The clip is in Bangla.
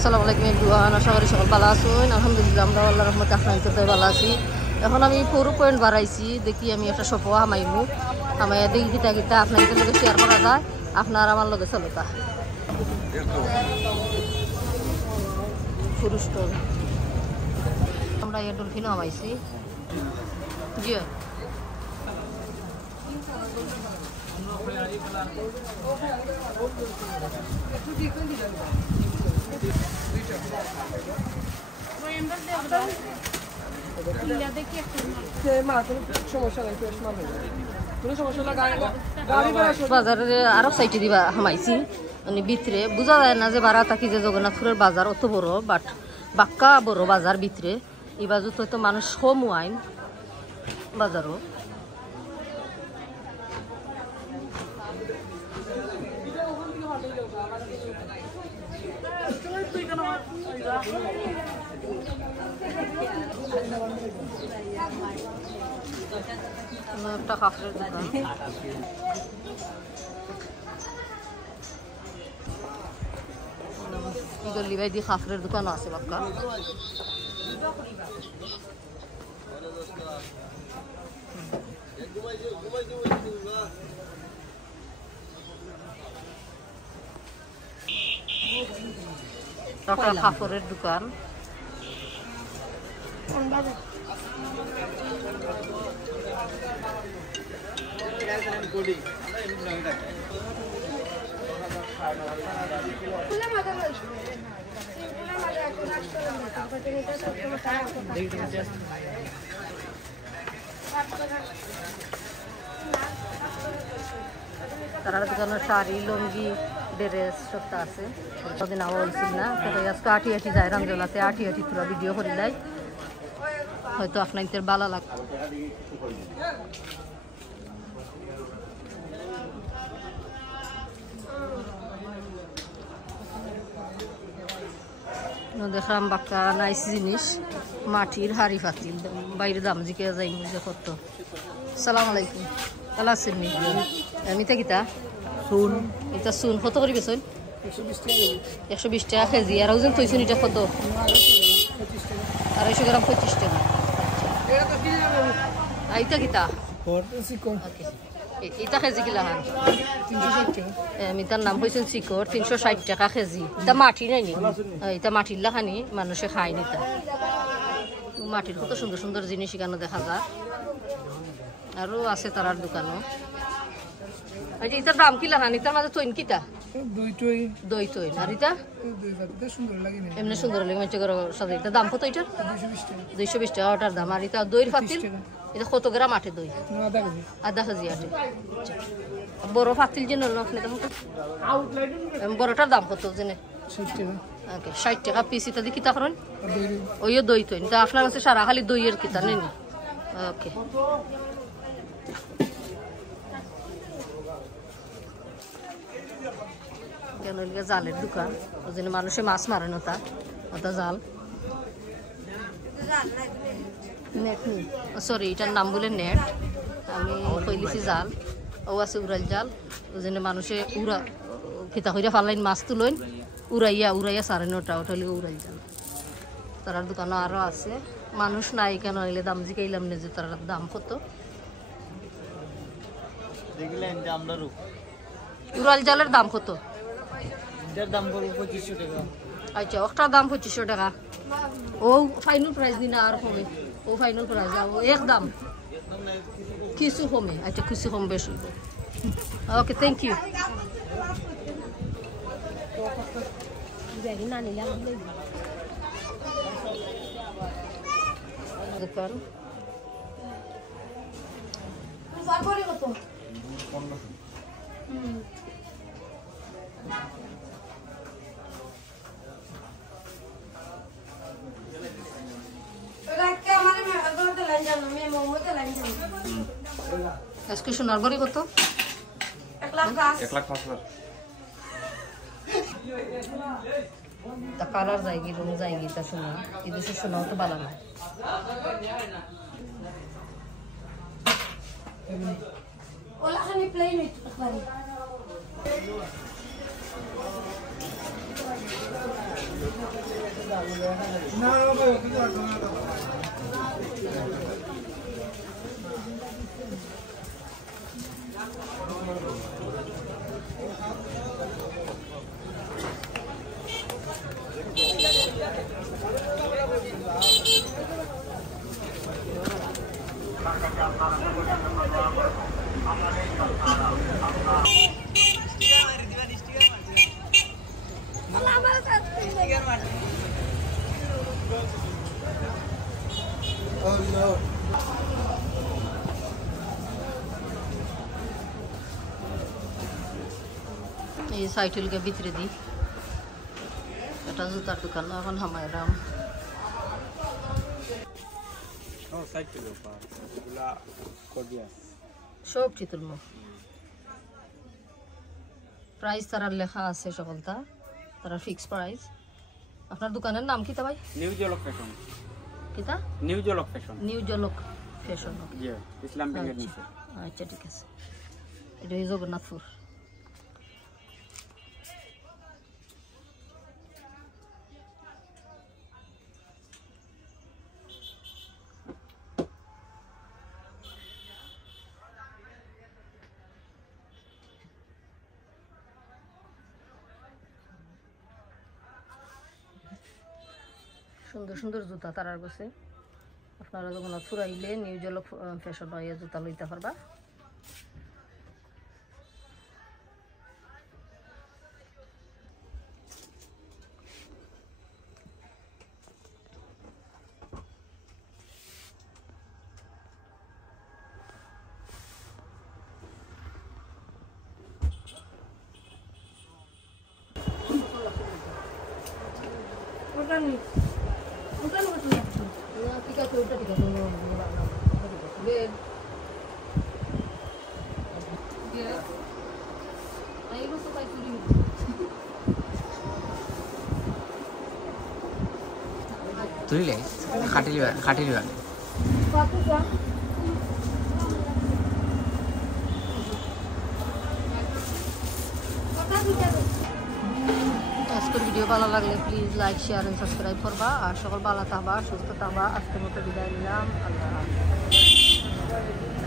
আসসালামু আলাইকুম এভরিওয়ান, আশা করি সকল ভালো আছেন। আলহামদুলিল্লাহ আমরা আল্লাহর রহমতে আপনাদের ভালো আছি। এখন আমি 4 পয়েন্ট বাড়াইছি, দেখি আমি একটা সফা হামাইমু হামাইয়া দেখি কিতা কিতা আপনাদের লগে শেয়ার করা যায়। আপনার আমার লগে চলতা পুরুষ স্টল আমরা এই ডলফিনও হামাইছি। জি বাজারে আরো সাইটে দিবা হামাইছি, মানে ভিতরে বোঝা যায় না যে বারা থাকি যে জগন্নাথপুরের বাজার অত বড়, বাট বাক্কা বড় বাজার ভিতরে। এই বাজু তো মানুষ কম আইন বাজারও। একটা কাপড়ের দোকান, গল্লি ভাই দিয়ে কাপড়ের দোকানও আছে বাক্কা। কাপড়ের দোকান তারা দোকানের শাড়ি লুঙ্গি ড্রেস সবটা আছে। কদিন আওয়া হয়েছিল না, আজকে আটি আটি যায় রামজলাতে, আটি আটি পুরো ভিডিও করে যায়, হয়তো আপনাদের ভালো লাগবে। দেখলাম বাক্কা নাইস জিনিস, মাটির হাড়ি ফাতিল, বাইরে দাম জিকে যাই যে কত। সালাম আলাইকুম, ভালো আছেন? মিতা কিতা শুন, এটা শুন কত করি বেছেন? 120 টাকা কেজি। আর ওজন তৈছেন এটা কত? 250 গ্রাম 25 টাকা। এইটা কিতা এটা কেজি কিলা খান? 360 টাকা। মিতার নাম হয়েছেন চিকর, 360 টাকা কেজি। এটা মাটি নাই নি, এটা মাটির লাখানি মানুষে খায় নি। তা মাটির কত সুন্দর সুন্দর জিনিস এখানে দেখা যায়। আরো আছে তারার দোকানও। এটার দাম কি লাখান? এটার মাঝে তৈন কিতা? দই তৈন। আর এটা এমনি সুন্দর লাগে মেচে করে সাথে। এটার দাম কত? এটার 220 টাকা ওটার দাম। আর এটা দইয়ের ফাতিল, এটা কত গ্রাম আটে দই? আধা কেজি আটে। বড় ফাতিল যে নল আপনি দেখুন, বড়টার দাম কত জেনে? 60 টাকা পিস। এটা দিয়ে কিতা করেন? ওই দই তৈন। তা আপনার কাছে সারা খালি দইয়ের কিতা নেই? ওকে। জালের দোকান, ওই জন্য মানুষে মাছ মারে না, তা ওটা জাল নেট নেই, সরি এটার নাম বলে নেট, আমি কইলিছি জাল। ও আছে উড়াল জাল, ওই জন্য মানুষে উড়া খিতা কইরা ফালাইন মাছ তুলইন, উড়াইয়া উড়াইয়া সাড়ে নটা, ওটা হলে উড়াল জাল। তারার দোকানও আরো আছে। মানুষ নাই কেন হইলে দাম জিকাইলাম না যে তার দাম কত। উড়াল জালের দাম কত? আচ্ছা, একটা দাম 2500 টাকা। ও ফাইনাল প্রাইস দিনা আর কমে? ও ফাইনাল প্রাইস এক দাম কিছু কমে? আচ্ছা, কিছু কম বেশি। ওকে, থ্যাংক ইউ। দোকান আজকে সোনার বাড়ি কত? 1,05,000। তা কালার যায়গি, রং যায়গি, তা সোনা এদেশে সোনাও তো ভালো না। ওলা খানি প্লেন হইতো পারি। এই সাইকেলকে ভিতরে দিই এটা জুতার দোকান এখন হামাইরাম সব চিতুলমো প্রাইস তারা লেখা আছে সকলটা তারা ফিক্স প্রাইস আপনার দোকানের নাম কি তা ভাই নিউ জলক ফ্যাশন কিতা নিউ জলক ফ্যাশন নিউ জলক ফ্যাশন জি ইসলাম ব্যাংকের নিচে আচ্ছা ঠিক আছে এটা জগন্নাথপুর সুন্দর সুন্দর জুতা তারার কাছে আপনারা যখন ফুরাইলে নিউ জলক ফ্যাশন হয়ে জুতা লইতে পারবা ঠিক আছে ওটা ঠিক আছে তুলিলে খাটিলিবা আজকের ভিডিও ভালো লাগলে please like share and subscribe করবা আর সকল ভালো থাকবা সুস্থ থাকবা আজকের মতো বিদায় নিলাম আল্লাহ হাফেজ